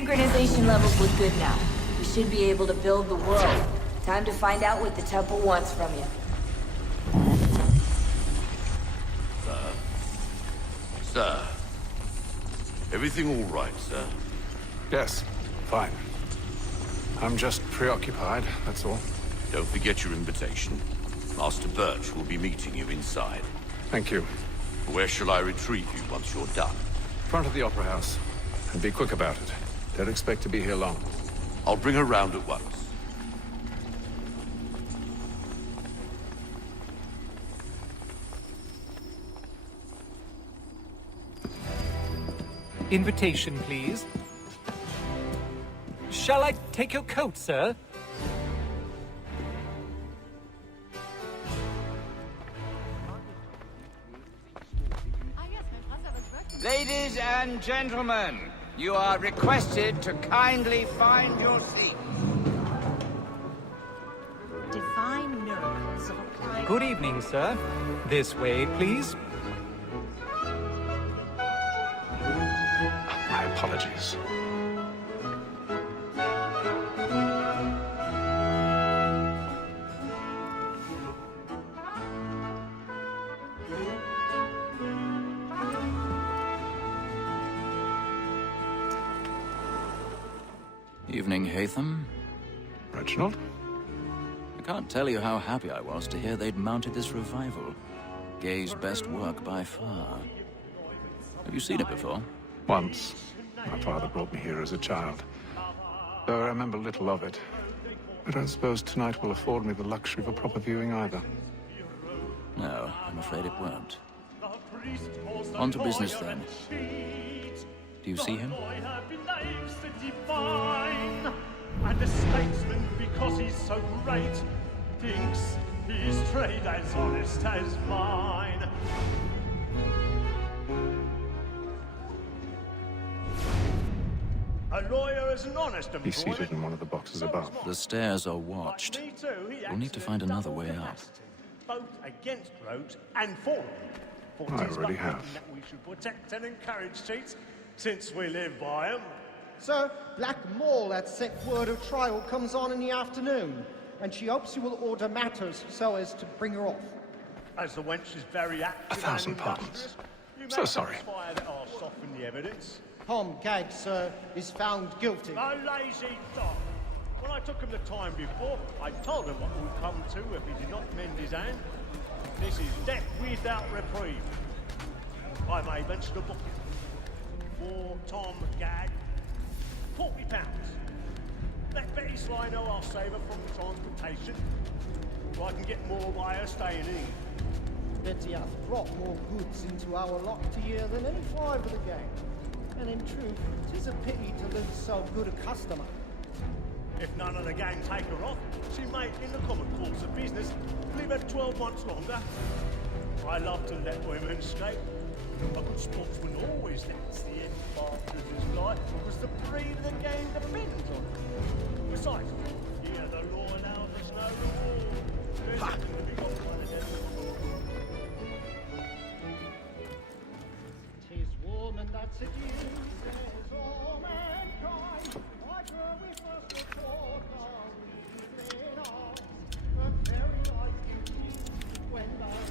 Synchronization levels look good now. We should be able to build the world. Time to find out what the temple wants from you. Sir. Everything all right, sir? Yes, fine. I'm just preoccupied, that's all. Don't forget your invitation. Master Birch will be meeting you inside. Thank you. Where shall I retrieve you once you're done? Front of the Opera House. And be quick about it. Don't expect to be here long. I'll bring her round at once. Invitation, please. Shall I take your coat, sir? Ladies and gentlemen, you are requested to kindly find your seat. Divine miracles of applied... Good evening, sir. This way, please. My apologies. Evening, Haytham. Reginald? I can't tell you how happy I was to hear they'd mounted this revival. Gay's best work by far. Have you seen it before? Once. My father brought me here as a child. Though I remember little of it. I don't suppose tonight will afford me the luxury of a proper viewing either. No, I'm afraid it won't. On to business then. Do you see him? And the statesman, because he's so great, thinks his trade as honest as mine. A lawyer is an honest employment. He's seated in one of the boxes above. The stairs are watched. We'll need to find another way up. Both against rogues and for them. I already have. That we should protect and encourage cheats, since we live by them. Sir, Black Mall had set word of trial comes on in the afternoon, and she hopes you will order matters so as to bring her off. As the wench is very active 1,000 and pardons. industrious, you So may sorry. satisfy that I'll soften the evidence. Tom Gag, sir, is found guilty. A lazy dog. When I took him the time before, I told him what would come to if he did not mend his hand. This is death without reprieve. I may mention a book for Tom Gag. £40. Let Betty Sly know I'll save her from the transportation, so I can get more by her staying in. Betty hath brought more goods into our lot a year than any five of the gang. And in truth, 'tis a pity to lose so good a customer. If none of the gang take her off, she may, in the common course of business, live her 12 months longer. I love to let women escape. A good sportsman always lets the end part of his life, because the breed of the game depends on it. Besides, here the law allows us no reward. There's nothing to be got one of them. 'Tis woman that seduces all mankind. Like her we first were taught our evening arms. But very like beauty when love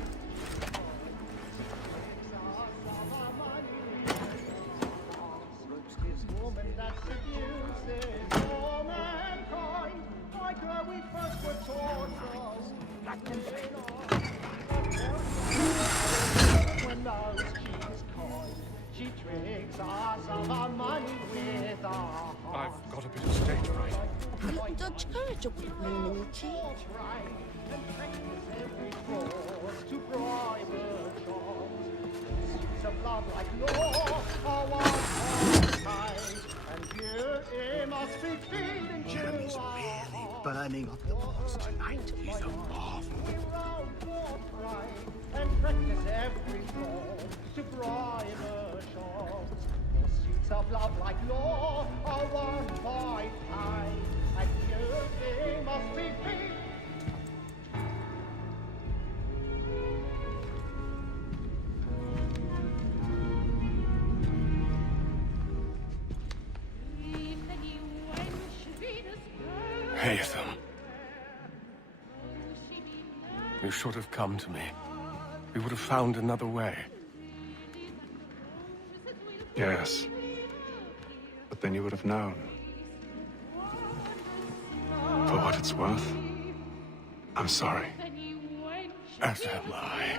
woman that seduces all mankind. Like her we first were taught us when knows she's kind. She tricks us of our money with our heart. I've got a bit of stage fright. Dodge courage up with blooming cheek. And practice every course to bribe her charms. Seeds of love like law are one kind. And here it must be feeding to Jeremy's our really burning up the place tonight. He's a marvel. And practice every form to bribe her charms. Seeds of love like law are one by kind. And here it must be feeding. You should have come to me. We would have found another way. Yes. But then you would have known. For what it's worth, I'm sorry. As am I.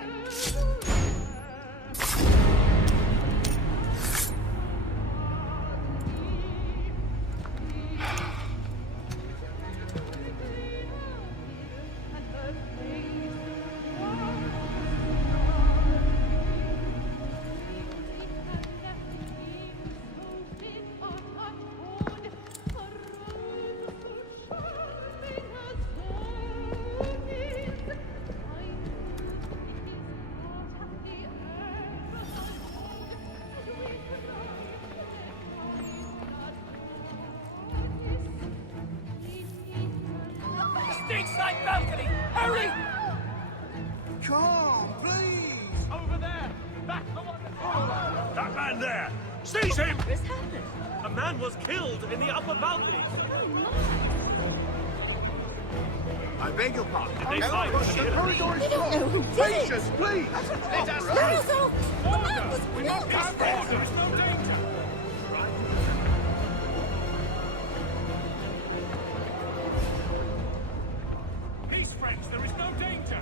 Side balcony! Hurry! Come, please! Over there! Back the one! That man there! Seize him! What's happened? A man was killed in the upper balcony. I beg your pardon. Did they find The corridor is blocked. know who did it. Patience, please! Let us Basil! The man was We must killed! have order. There is no danger. Peace, friends. There is no danger.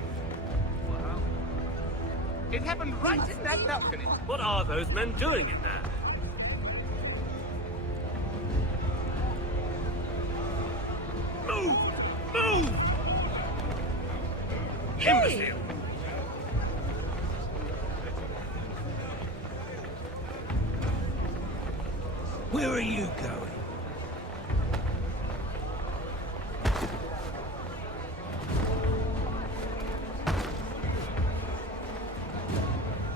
It happened right in that balcony. What are those men doing in there? Move! Move! Imbecile! Where are you going?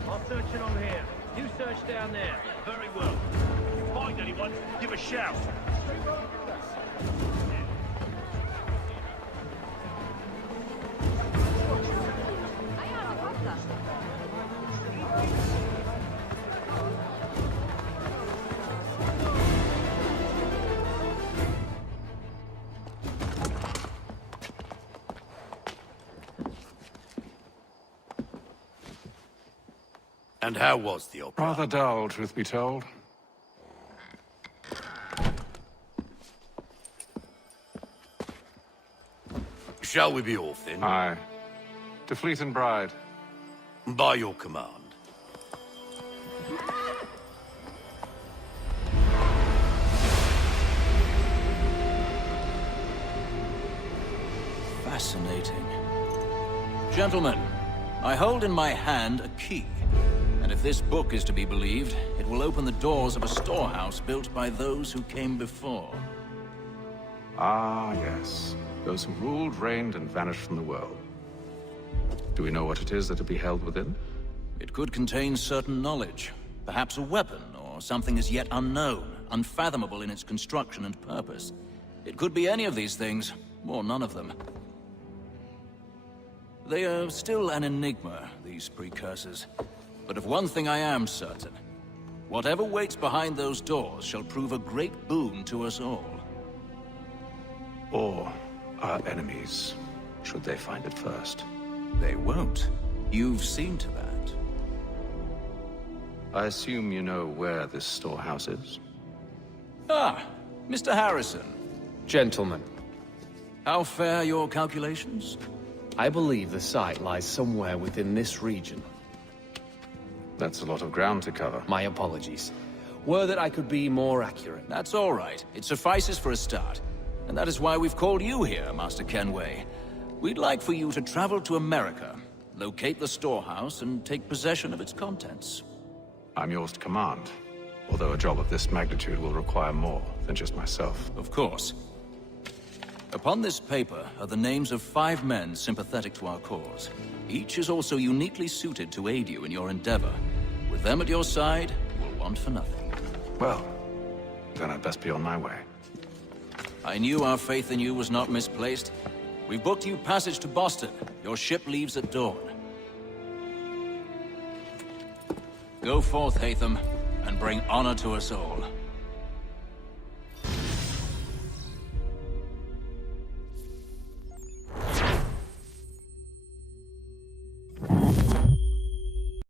I'll search along here. You search down there. Very well. If you find anyone, give a shout. And how was the opera? Rather dull, truth be told. Shall we be off then? Aye. To Fleet and Bride. By your command. Fascinating. Gentlemen, I hold in my hand a key. And if this book is to be believed, it will open the doors of a storehouse built by those who came before. Ah, yes. Those who ruled, reigned, and vanished from the world. Do we know what it is that will be held within? It could contain certain knowledge. Perhaps a weapon, or something as yet unknown, unfathomable in its construction and purpose. It could be any of these things, or none of them. They are still an enigma, these precursors. But of one thing I am certain. Whatever waits behind those doors shall prove a great boon to us all. Or our enemies, should they find it first. They won't. You've seen to that. I assume you know where this storehouse is? Ah, Mr. Harrison. Gentlemen, How fare your calculations? I believe the site lies somewhere within this region. That's a lot of ground to cover. My apologies. Were that I could be more accurate. That's all right. It suffices for a start. And that is why we've called you here, Master Kenway. We'd like for you to travel to America, locate the storehouse, and take possession of its contents. I'm yours to command, although a job of this magnitude will require more than just myself. Of course. Upon this paper are the names of 5 men sympathetic to our cause. Each is also uniquely suited to aid you in your endeavor. With them at your side, you will want for nothing. Well, then I'd best be on my way. I knew our faith in you was not misplaced. We've booked you passage to Boston. Your ship leaves at dawn. Go forth, Haytham, and bring honor to us all.